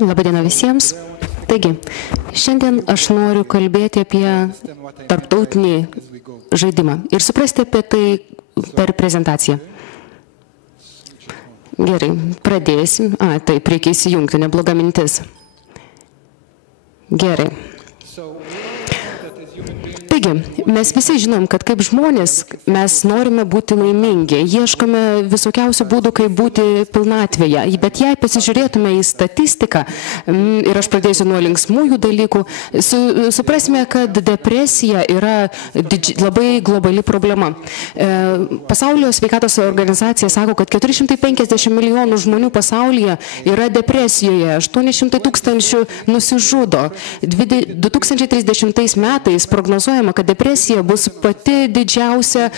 Labadiena visiems. Taigi, šiandien aš noriu kalbėti apie tarptautinį žaidimą ir suprasti apie tai per prezentaciją. Gerai, pradėsim. Taip, reikia įsijungti, nebloga mintis. Gerai. Taigi, mes visi žinom, kad kaip žmonės mes norime būti laimingi, ieškome visokiausių būdų, kaip būti pilnatvėje. Bet jei pasižiūrėtume į statistiką, ir aš pradėsiu nuo linksmųjų dalykų, suprasime, kad depresija yra labai globali problema. Pasaulio sveikatos organizacija sako, kad 450 milijonų žmonių pasaulyje yra depresijoje, 800 tūkstančių nusižudo. 2030 metais prognozuojama, kad depresija bus pati didžiausia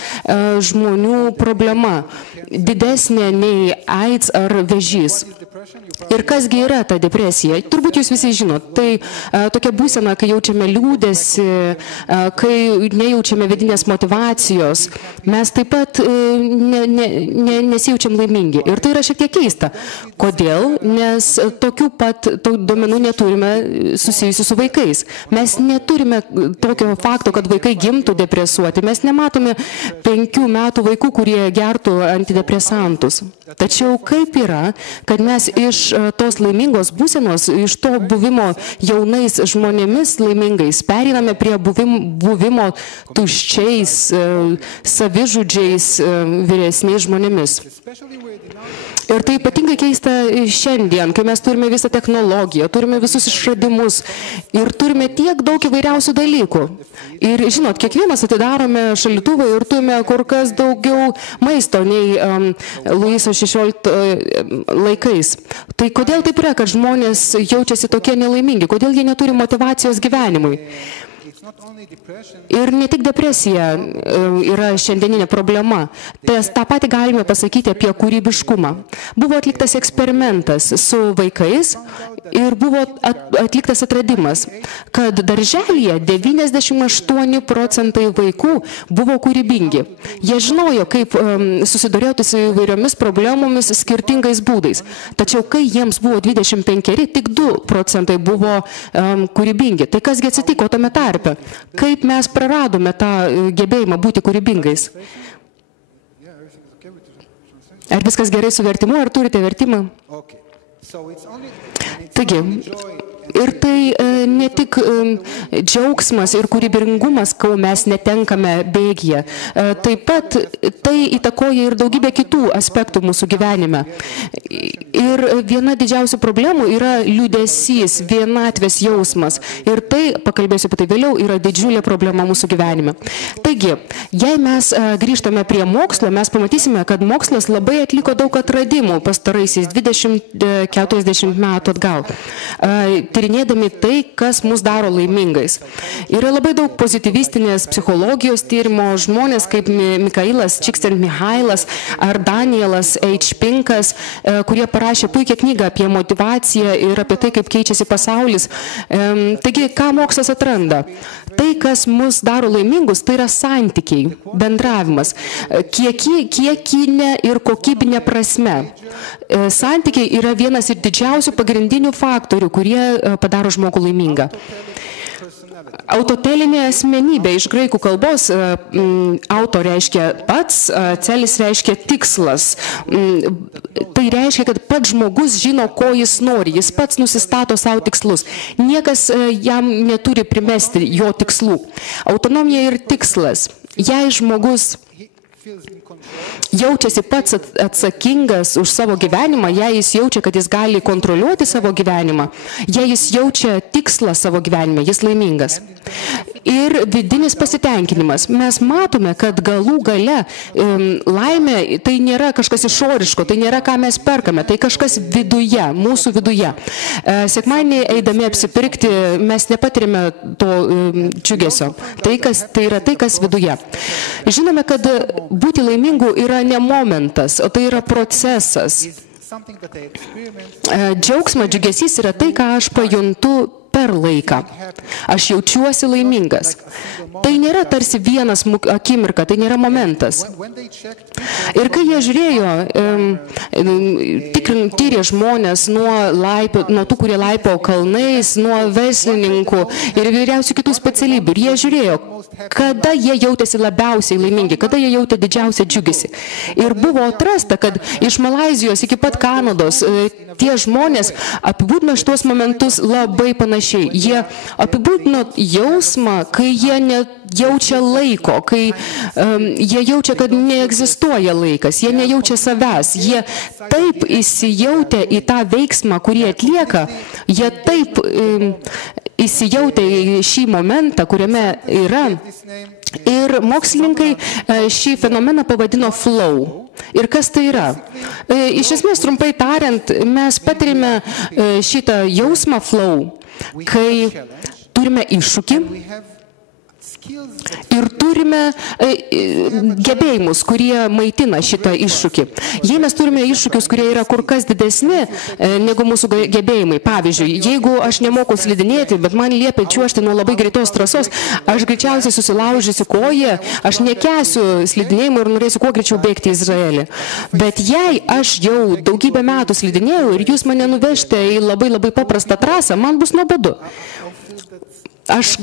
žmonių problema, didesnė nei AIDS ar vėžys. Ir kasgi yra ta depresija? Turbūt jūs visi žinot, tai tokia būsena, kai jaučiame liūdesį, kai nejaučiame vidinės motyvacijos, mes taip pat nesijaučiam laimingi. Ir tai yra šiek tiek keista. Kodėl? Nes tokių pat duomenų neturime susijusių su vaikais. Mes neturime tokio fakto, kad vaikai gimtų depresuoti. Mes nematome 5 metų vaikų, kurie gertų antidepresantus. Tačiau kaip yra, kad mes iš tos laimingos būsenos, iš to buvimo jaunais žmonėmis laimingais, pereiname prie buvimo tuščiais, savižudžiais vyresniais žmonėmis. Ir tai ypatingai keista šiandien, kai mes turime visą technologiją, turime visus išradimus ir turime tiek daug įvairiausių dalykų. Ir žinot, kiekvienas atidarome šaldytuvą ir turime kur kas daugiau maisto nei Luiso XVI laikais. Tai kodėl taip yra, kad žmonės jaučiasi tokie nelaimingi? Kodėl jie neturi motyvacijos gyvenimui? Ir ne tik depresija yra šiandieninė problema. Ta pati galime pasakyti apie kūrybiškumą. Buvo atliktas eksperimentas su vaikais ir buvo atliktas atradimas, kad darželyje 98% vaikų buvo kūrybingi. Jie žinojo, kaip susidorėti su įvairiomis problemomis skirtingais būdais. Tačiau kai jiems buvo 25, tik 2% buvo kūrybingi. Tai kasgi atsitiko tame tarpe? Kaip mes praradome tą gebėjimą būti kūrybingais? Ar viskas gerai su vertimu, ar turite vertimą? Taigi, ir tai ne tik džiaugsmas ir kūrybingumas, ko mes netenkame bėgyje. Taip pat tai įtakoja ir daugybę kitų aspektų mūsų gyvenime. Ir viena didžiausių problemų yra liūdesys, vienatvės jausmas. Ir tai, pakalbėsiu apie tai vėliau, yra didžiulė problema mūsų gyvenime. Taigi, jei mes grįžtame prie mokslo, mes pamatysime, kad mokslas labai atliko daug atradimų pastaraisiais 20-40 metų atgal. Tyrinėdami tai, kas mus daro laimingais. Yra labai daug pozityvistinės psichologijos tyrimo, žmonės kaip Mikailas Csikszentmihalyilas ar Danielas H. Pinkas, kurie parašė puikią knygą apie motyvaciją ir apie tai, kaip keičiasi pasaulis. Taigi, ką mokslas atranda? Tai, kas mus daro laimingus, tai yra santykiai, bendravimas, kiekinė ir kokybinė prasme. Santykiai yra vienas ir didžiausių pagrindinių faktorių, kurie padaro žmogų laimingą. Autotelinė asmenybė iš graikų kalbos, auto reiškia pats, celis reiškia tikslas. Tai reiškia, kad pats žmogus žino, ko jis nori, jis pats nusistato savo tikslus. Niekas jam neturi primesti jo tikslų. Autonomija ir tikslas. Jei žmogus jaučiasi pats atsakingas už savo gyvenimą, jei jis jaučia, kad jis gali kontroliuoti savo gyvenimą, jei jis jaučia tikslą savo gyvenime, jis laimingas. Ir vidinis pasitenkinimas. Mes matome, kad galų gale laimė tai nėra kažkas išoriško, tai nėra ką mes perkame, tai kažkas viduje, mūsų viduje. Sekmadienį eidami apsipirkti mes nepatirime to džiugesio. Tai yra tai, kas viduje. Žinome, kad būti laimingu yra ne momentas, o tai yra procesas. Džiaugsmas, džiugesys yra tai, ką aš pajuntu per laiką. Aš jaučiuosi laimingas. Tai nėra tarsi vienas akimirka, tai nėra momentas. Ir kai jie žiūrėjo, tyrė žmonės nuo tų, kurie laipo kalnais, nuo verslininkų ir vyriausių kitų specialybių. Ir jie žiūrėjo, kada jie jautėsi labiausiai laimingi, kada jie jautė didžiausią džiugesį. Ir buvo atrasta, kad iš Malaizijos iki pat Kanados tie žmonės apibūdino šitos momentus labai panašiai. Jie apibūdino jausmą, kai jie nejaučia laiko, kai jie jaučia, kad neegzistuoja laikas, jie nejaučia savęs, jie taip įsijautė į tą veiksmą, kurį atlieka, jie taip įsijautė į šį momentą, kuriame yra. Ir mokslininkai šį fenomeną pavadino flow. Ir kas tai yra? Iš esmės, trumpai tariant, mes patirime šitą jausmą flow, kai turime iššūkį ir turime gebėjimus, kurie maitina šitą iššūkį. Jei mes turime iššūkius, kurie yra kur kas didesni negu mūsų gebėjimai, pavyzdžiui, jeigu aš nemoku slidinėti, bet man liepia čiuožti nuo labai greitos trasos, aš greičiausiai susilaužysiu koją, aš nekęsiu slidinėjimų ir norėsiu kuo greičiau bėgti į Izraelį. Bet jei aš jau daugybę metų slidinėjau ir jūs mane nuvežte į labai paprastą trasą, man bus nuobodu. Aš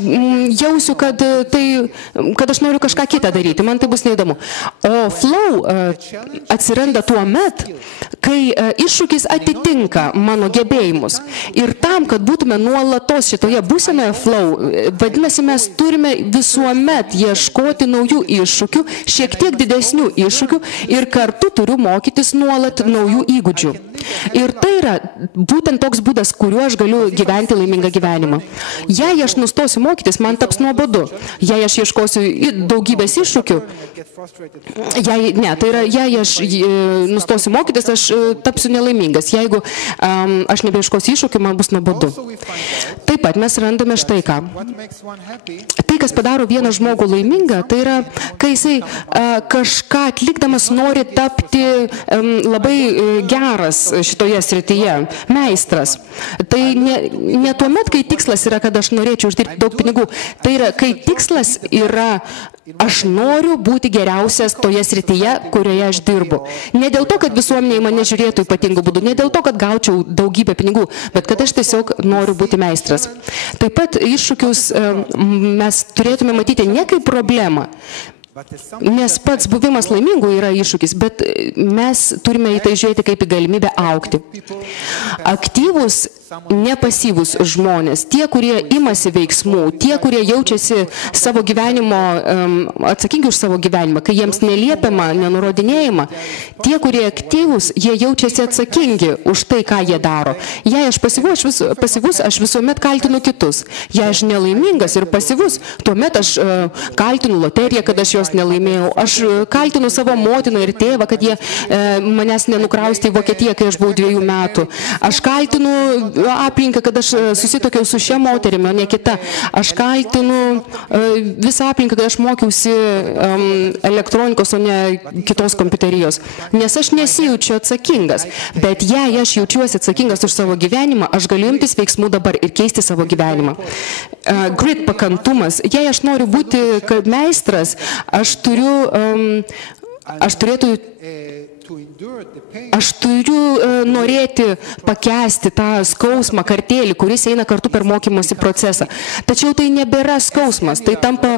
jausiu, kad aš noriu kažką kitą daryti, man tai bus neįdomu. O flow atsiranda tuo met, kai iššūkis atitinka mano gebėjimus. Ir tam, kad būtume nuolatos šitoje būsenoje flow, vadinasi, mes turime visuomet ieškoti naujų iššūkių, šiek tiek didesnių iššūkių ir kartu turiu mokytis nuolat naujų įgūdžių. Ir tai yra būtent toks būdas, kuriuo aš galiu gyventi laimingą gyvenimą. Jei aš nustosiu mokytis, man taps nuobodu. Jei aš ieškosiu daugybės iššūkių, jei aš nustosiu mokytis, aš tapsiu nelaimingas. Jeigu aš nebeieškosiu iššūkių, man bus nuobodu. Taip pat mes randame štai ką. Tai, kas padaro vieną žmogų laimingą, tai yra, kai jisai kažką atlikdamas nori tapti labai geras šitoje srityje, meistras. Tai ne tuomet, kai tikslas yra, kad aš norėčiau uždirbti daug pinigų. Tai yra, kai tikslas yra, aš noriu būti geriausias toje srityje, kurioje aš dirbu. Ne dėl to, kad visuomenė į mane žiūrėtų ypatingų būdų, ne dėl to, kad gaučiau daugybę pinigų, bet kad aš tiesiog noriu būti meistras. Taip pat iššūkius mes turėtume matyti ne kaip problemą, nes pats buvimas laimingų yra iššūkis, bet mes turime į tai žiūrėti kaip į galimybę augti. Aktyvūs, nepasyvūs žmonės, tie, kurie imasi veiksmų, tie, kurie jaučiasi savo gyvenimo, atsakingi už savo gyvenimą, kai jiems neliepiama, nenurodinėjama, tie, kurie aktyvūs, jie jaučiasi atsakingi už tai, ką jie daro. Jei aš pasyvus, aš visuomet kaltinu kitus. Jei aš nelaimingas ir pasyvus, tuomet aš kaltinu loteriją, kad aš jos nelaimėjau. Aš kaltinu savo motiną ir tėvą, kad jie manęs nenukraustė į Vokietiją, kai aš buvau 2 metų. Aš kaltinu aplinką, kad aš susitokiau su šia moterimi, o ne kita. Aš kaltinu visą aplinką, kad aš mokiausi elektronikos, o ne kitos kompiuterijos. Nes aš nesijaučiu atsakingas. Bet jei aš jaučiuosi atsakingas už savo gyvenimą, aš galiu imtis veiksmų dabar ir keisti savo gyvenimą. Grit, pakantumas. Jei aš noriu būti meistras, aš turiu norėti pakęsti tą skausmą, kartėlį, kuris eina kartu per mokymosi procesą. Tačiau tai nebėra skausmas, tai tampa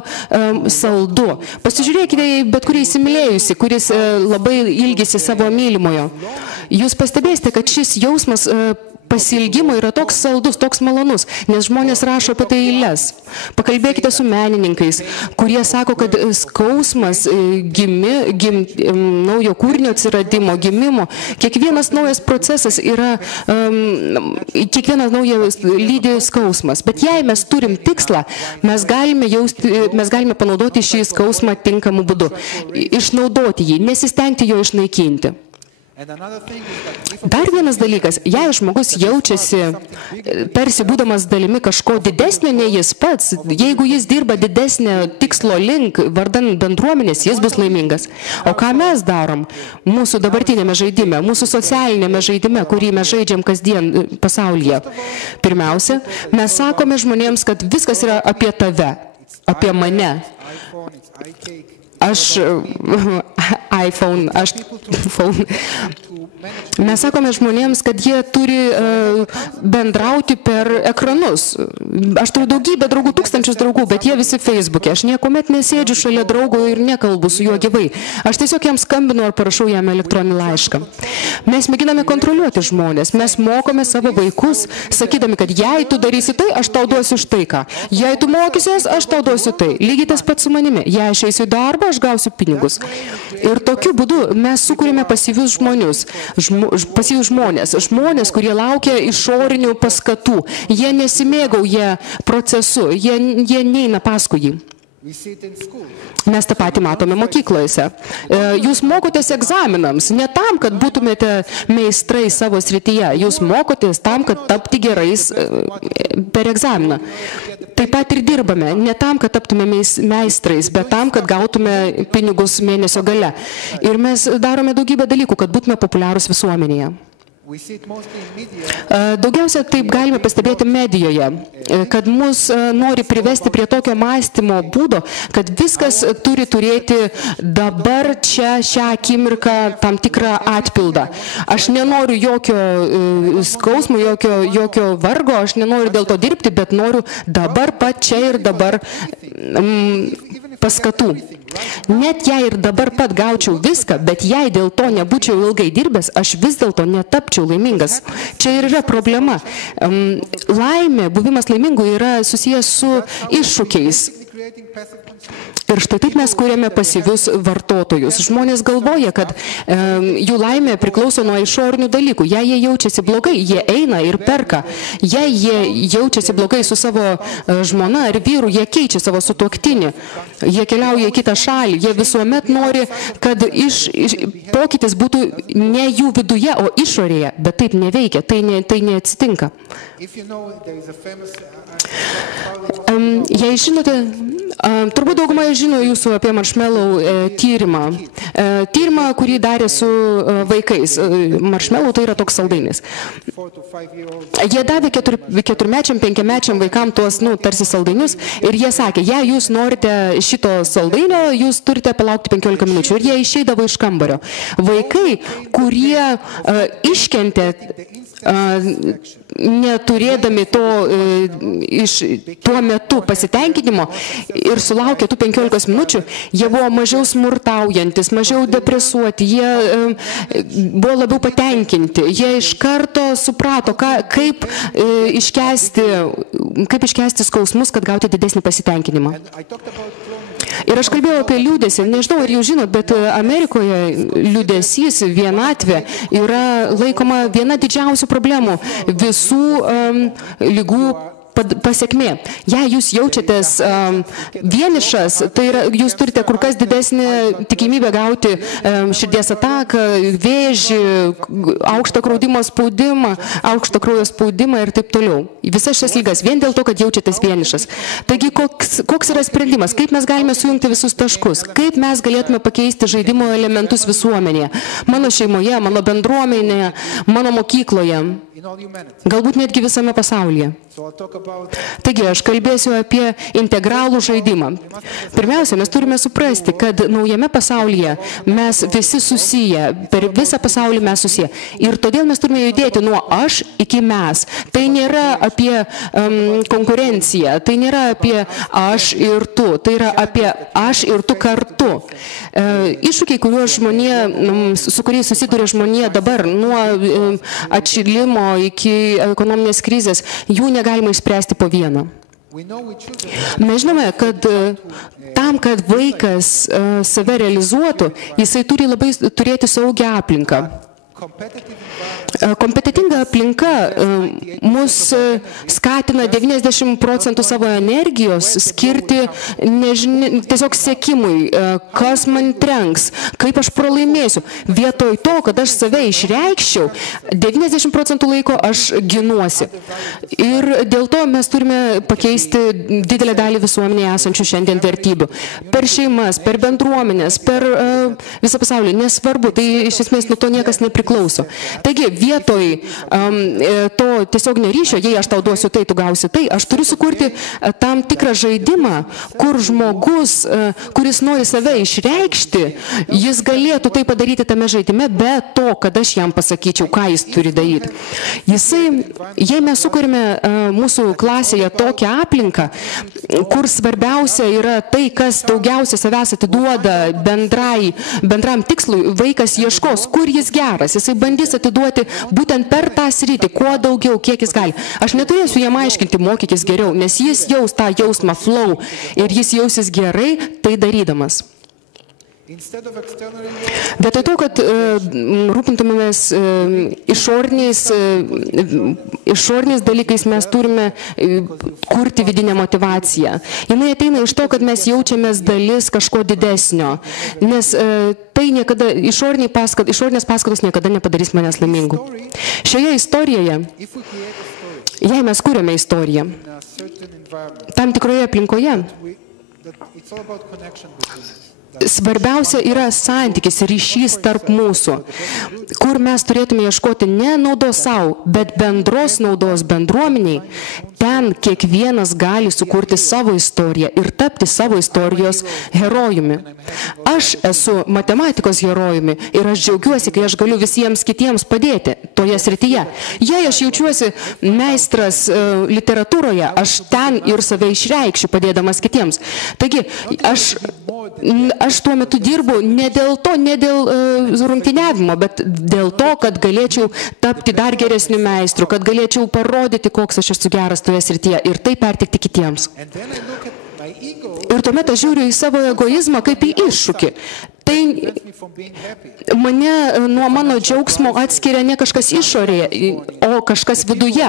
saldu. Pasižiūrėkite į bet kurį įsimylėjusi, kuris labai ilgisi savo mylimojo. Jūs pastebėsite, kad šis jausmas pasilgimo yra toks saldus, toks malonus, nes žmonės rašo apie tai eiles. Pakalbėkite su menininkais, kurie sako, kad skausmas naujo kūrinio atsiradimo, gimimo, kiekvienas naujas procesas yra, kiekvienas naujas lydi skausmas. Bet jei mes turim tikslą, mes galime panaudoti šį skausmą tinkamu būdu, išnaudoti jį, nesistengti jo išnaikinti. Dar vienas dalykas, jei žmogus jaučiasi tarsi būdamas dalimi kažko didesnio nei jis pats, jeigu jis dirba didesnio tikslo link vardan bendruomenės, jis bus laimingas. O ką mes darom mūsų dabartinėme žaidime, mūsų socialinėme žaidime, kurį mes žaidžiam kasdien pasaulyje? Pirmiausia, mes sakome žmonėms, kad viskas yra apie tave, apie mane. Mes sakome žmonėms, kad jie turi bendrauti per ekranus. Aš turiu daugybę draugų, tūkstančius draugų, bet jie visi Facebook'e. Aš niekuomet nesėdžiu šalia draugo ir nekalbu su juo gyvai. Aš tiesiog jam skambinu ar parašau jam elektroninį laišką. Mes mėginame kontroliuoti žmonės. Mes mokome savo vaikus, sakydami, kad jei tu darysi tai, aš tau duosiu štai ką. Jei tu mokysies, aš tau duosiu tai. Lygiai tas pats su manimi. Jei aš eisiu į darbą, aš gausiu pinigus. Ir tokiu būdu mes sukūrėme pasyvius žmonius. Pasyvius žmonės, kurie laukia išorinių paskatų. Jie nesimėgauja procesu, jie neina paskui jį. Mes tą patį matome mokyklose. Jūs mokotės egzaminams, ne tam, kad būtumėte meistrai savo srityje. Jūs mokotės tam, kad tapti gerais per egzaminą. Taip pat ir dirbame, ne tam, kad taptume meistrais, bet tam, kad gautume pinigus mėnesio gale. Ir mes darome daugybę dalykų, kad būtume populiarūs visuomenėje. Daugiausia taip galime pastebėti medijoje, kad mus nori privesti prie tokio mąstymo būdo, kad viskas turi turėti dabar čia šią akimirką tam tikrą atpildą. Aš nenoriu jokio skausmo, jokio vargo, aš nenoriu dėl to dirbti, bet noriu dabar pat čia ir dabar paskatų. Net jei ir dabar pat gaučiau viską, bet jei dėl to nebūčiau ilgai dirbęs, aš vis dėlto netapčiau laimingas. Čia ir yra problema. Laimė, buvimas laimingu yra susijęs su iššūkiais. Ir štai taip mes kūrėme pasyvius vartotojus. Žmonės galvoja, kad jų laimė priklauso nuo išorinių dalykų. Jei jie jaučiasi blogai, jie eina ir perka. Jei jie jaučiasi blogai su savo žmona ar vyru, jie keičia savo sutuoktinį. Jie keliauja į kitą šalį. Jie visuomet nori, kad pokytis būtų ne jų viduje, o išorėje. Bet taip neveikia, tai neatsitinka. Jei žinote, turbūt daugumai žino jūsų apie Marshmallow tyrimą. Tyrimą, kurį darė su vaikais. Marshmallow tai yra toks saldainis. Jie davė 4-mečiam, 5-mečiam vaikam tuos, tarsi saldainius ir jie sakė, jei jūs norite šito saldainio, jūs turite palaukti 15 minučių. Ir jie išeidavo iš kambario. Vaikai, kurie iškentė neturėdami tuo metu pasitenkinimo ir sulaukė tų 15 minučių, jie buvo mažiau smurtaujantis, mažiau depresuoti, jie buvo labiau patenkinti, jie iš karto suprato, kaip iškęsti skausmus, kad gauti didesnį pasitenkinimą. Ir aš kalbėjau apie liūdesį, nežinau, ar jūs žinot, bet Amerikoje liūdesys, vienatvė yra laikoma viena didžiausių problemų visų ligų pasiekmė. Jei jūs jaučiatės vienišas, tai yra, jūs turite kur kas didesnį tikimybę gauti širdies ataką, vėžį, aukštą kraudimo spaudimą, aukštą kraujo spaudimą ir taip toliau. Visas šias lygas, vien dėl to, kad jaučiatės vienišas. Taigi, koks yra sprendimas? Kaip mes galime sujungti visus taškus? Kaip mes galėtume pakeisti žaidimo elementus visuomenėje? Mano šeimoje, mano bendruomenėje, mano mokykloje. Galbūt netgi visame pasaulyje. Taigi, aš kalbėsiu apie integralų žaidimą. Pirmiausia, mes turime suprasti, kad naujame pasaulyje mes visi susiję, per visą pasaulį mes susiję. Ir todėl mes turime judėti nuo aš iki mes. Tai nėra apie konkurenciją, tai nėra apie aš ir tu, tai yra apie aš ir tu kartu. Iššūkiai, su kuriais susiduria žmonija dabar, nuo atšilimo iki ekonominės krizės, jų negalima išspręsti po vieną. Mes žinome, kad tam, kad vaikas save realizuotų, jisai turi labai turėti saugią aplinką. Kompetitinga aplinka mus skatina 90% savo energijos skirti tiesiog sekimui, kas man trenks, kaip aš pralaimėsiu. Vietoj to, kad aš save išreikščiau, 90% laiko aš ginuosi. Ir dėl to mes turime pakeisti didelę dalį visuomenėje esančių šiandien vertybių. Per šeimas, per bendruomenės, per visą pasaulį, nesvarbu, tai iš esmės nuo to niekas nepriklauso. Taigi, vietoj to tiesiog neryšio, jei aš tau duosiu tai, tu gausi tai, aš turiu sukurti tam tikrą žaidimą, kur žmogus, kuris nori save išreikšti, jis galėtų tai padaryti tame žaidime, be to, kad aš jam pasakyčiau, ką jis turi daryti. Jei mes sukūrime mūsų klasėje tokią aplinką, kur svarbiausia yra tai, kas daugiausia savęs atiduoda bendram tikslui, vaikas ieškos, kur jis geras, jisai bandys atiduoti būtent per tą sritį, kuo daugiau, kiek jis gali. Aš neturėsiu jam aiškinti, mokytis geriau, nes jis jaus tą jausmą flow ir jis jausis gerai tai darydamas. Vietoj to, kad rūpintumėmės išoriniais dalykais, mes turime kurti vidinę motivaciją. Jinai ateina iš to, kad mes jaučiamės dalis kažko didesnio, nes tai niekada, išorinės paskatos niekada nepadarys manęs laimingų. Šioje istorijoje, jei mes kūrėme istoriją, tam tikroje aplinkoje, svarbiausia yra santykis, ryšys tarp mūsų, kur mes turėtume ieškoti ne naudos savo, bet bendros naudos bendruomeniai. Ten kiekvienas gali sukurti savo istoriją ir tapti savo istorijos herojumi. Aš esu matematikos herojumi ir aš džiaugiuosi, kai aš galiu visiems kitiems padėti toje srityje. Jei aš jaučiuosi meistras literatūroje, aš ten ir save išreikšiu padėdamas kitiems. Taigi, aš tuo metu dirbu ne dėl rungtyniavimo, bet dėl to, kad galėčiau tapti dar geresniu meistru, kad galėčiau parodyti, koks aš esu geras toje srityje ir tai perteikti kitiems. Ir tuomet aš žiūriu į savo egoizmą kaip į iššūkį. Tai mane nuo mano džiaugsmo atskiria ne kažkas išorėje, o kažkas viduje.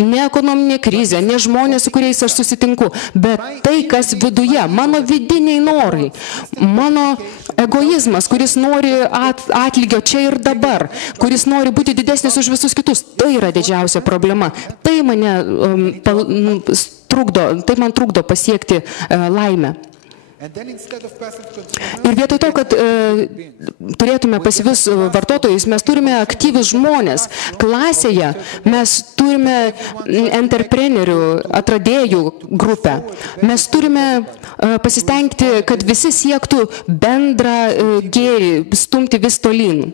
Ne ekonominė krizė, ne žmonės, su kuriais aš susitinku, bet tai, kas viduje, mano vidiniai norai, mano egoizmas, kuris nori atlygio čia ir dabar, kuris nori būti didesnis už visus kitus, tai yra didžiausia problema. Tai man trukdo pasiekti laimę. Ir vietoj to, kad turėtume pasyvius vartotojus, mes turime aktyvius žmonės. Klasėje mes turime entreprenerių, atradėjų grupę. Mes turime pasistengti, kad visi siektų bendrą gėrį, stumti vis tolyn.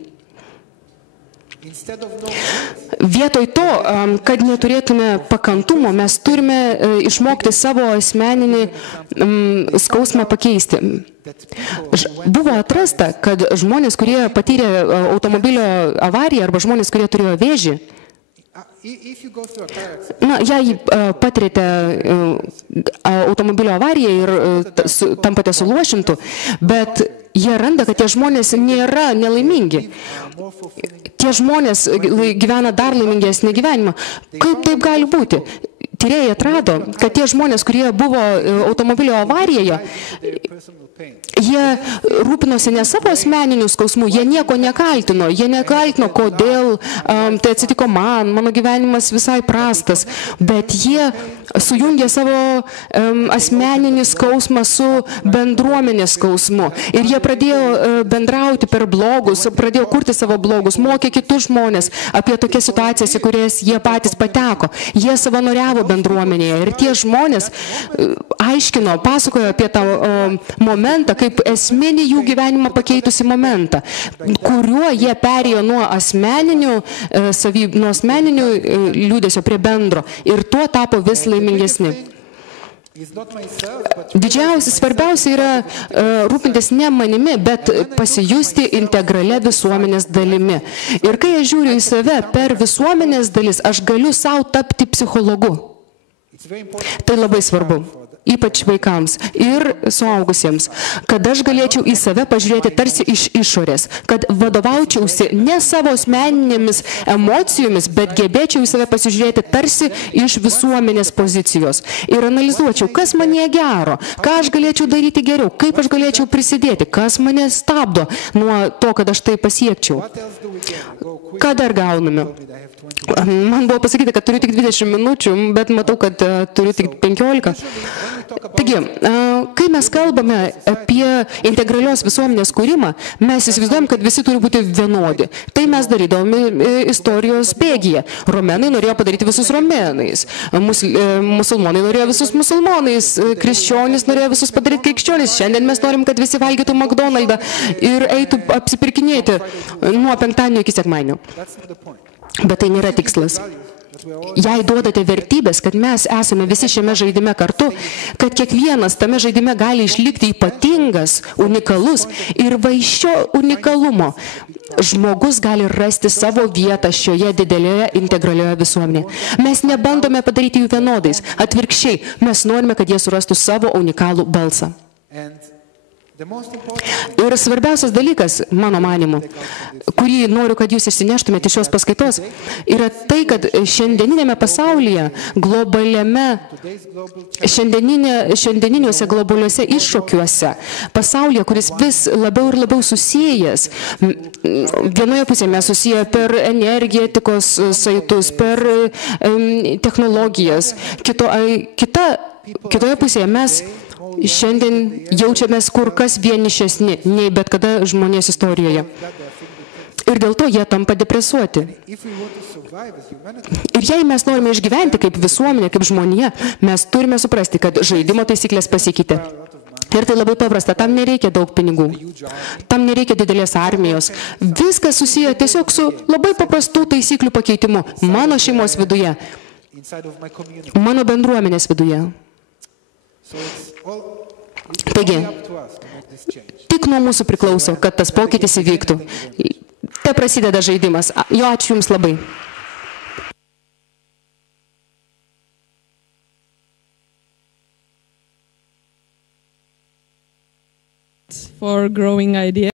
Vietoj to, kad neturėtume pakantumo, mes turime išmokti savo asmeninį skausmą pakeisti. Buvo atrasta, kad žmonės, kurie patyrė automobilio avariją arba žmonės, kurie turėjo vėžį, jei patirėte automobilio avariją ir tampate suluošintų, bet jie randa, kad tie žmonės nėra nelaimingi. Tie žmonės gyvena dar laimingesnį gyvenimą. Kaip taip gali būti? Tyrėjai atrado, kad tie žmonės, kurie buvo automobilio avarijoje, jie rūpinosi ne savo asmeninių skausmų, jie nieko nekaltino. Jie nekaltino, kodėl tai atsitiko mano gyvenimas visai prastas, bet jie sujungė savo asmeninį skausmą su bendruomenės skausmu. Ir jie pradėjo bendrauti per blogus, pradėjo kurti savo blogus, mokė kitus žmonės apie tokias situacijas, į kurias jie patys pateko. Jie savanoriavo bendruomenėje ir tie žmonės aiškino, pasakojo apie tą momentą, kaip esminį jų gyvenimą pakeitusi momentą, kuriuo jie perėjo nuo asmeninių liūdesio prie bendro ir tuo tapo vis laimingesni. Svarbiausia yra rūpintis ne manimi, bet pasijusti integralia visuomenės dalimi. Ir kai aš žiūriu į save per visuomenės dalis, aš galiu savo tapti psichologu. Tai labai svarbu. ypač vaikams ir suaugusiems, kad aš galėčiau į save pažiūrėti tarsi iš išorės, kad vadovaučiausi ne savo asmeninėmis emocijomis, bet gebėčiau į save pasižiūrėti tarsi iš visuomenės pozicijos ir analizuočiau, kas mane gero, ką aš galėčiau daryti geriau, kaip aš galėčiau prisidėti, kas mane stabdo nuo to, kad aš tai pasiekčiau. Ką dar gauname? Man buvo pasakyta, kad turiu tik 20 minučių, bet matau, kad turiu tik 15. Taigi, kai mes kalbame apie integralios visuomenės kūrimą, mes įsivaizduojam, kad visi turi būti vienodi. Tai mes darydavome istorijos bėgyje. Romenai norėjo padaryti visus romėnais, musulmonai norėjo visus musulmonais, krikščionys norėjo visus padaryti krikščionys. Šiandien mes norim, kad visi valgytų McDonald'ą ir eitų apsipirkinėti nuo penktadienio iki sekmadienio. Bet tai nėra tikslas. Jei duodate vertybės, kad mes esame visi šiame žaidime kartu, kad kiekvienas tame žaidime gali išlikti ypatingas, unikalus ir va iš šio unikalumo žmogus gali rasti savo vietą šioje didelėje integralioje visuomenėje. Mes nebandome padaryti jų vienodais, atvirkščiai, mes norime, kad jie surastų savo unikalų balsą. Ir svarbiausias dalykas, mano manimu, kurį noriu, kad jūs išsineštumėte iš šios paskaitos, yra tai, kad šiandieninėme pasaulyje, šiandieniniuose globaliuose iššūkiuose, pasaulyje, kuris vis labiau ir labiau susijęs, vienoje pusėje mes susiję per energetikos saitus, per technologijas, kitoje pusėje mes šiandien jaučiamės kur kas vienišesni nei bet kada žmonės istorijoje. Ir dėl to jie tampa depresuoti. Ir jei mes norime išgyventi kaip visuomenė, kaip žmonija, mes turime suprasti, kad žaidimo taisyklės pasikeitė. Ir tai labai paprasta, tam nereikia daug pinigų, tam nereikia didelės armijos. Viskas susiję tiesiog su labai paprastų taisyklių pakeitimu mano šeimos viduje, mano bendruomenės viduje. Taigi, tik nuo mūsų priklauso, kad tas pokytis įvyktų. Te prasideda žaidimas. Jo, ačiū Jums labai. For growing ideas.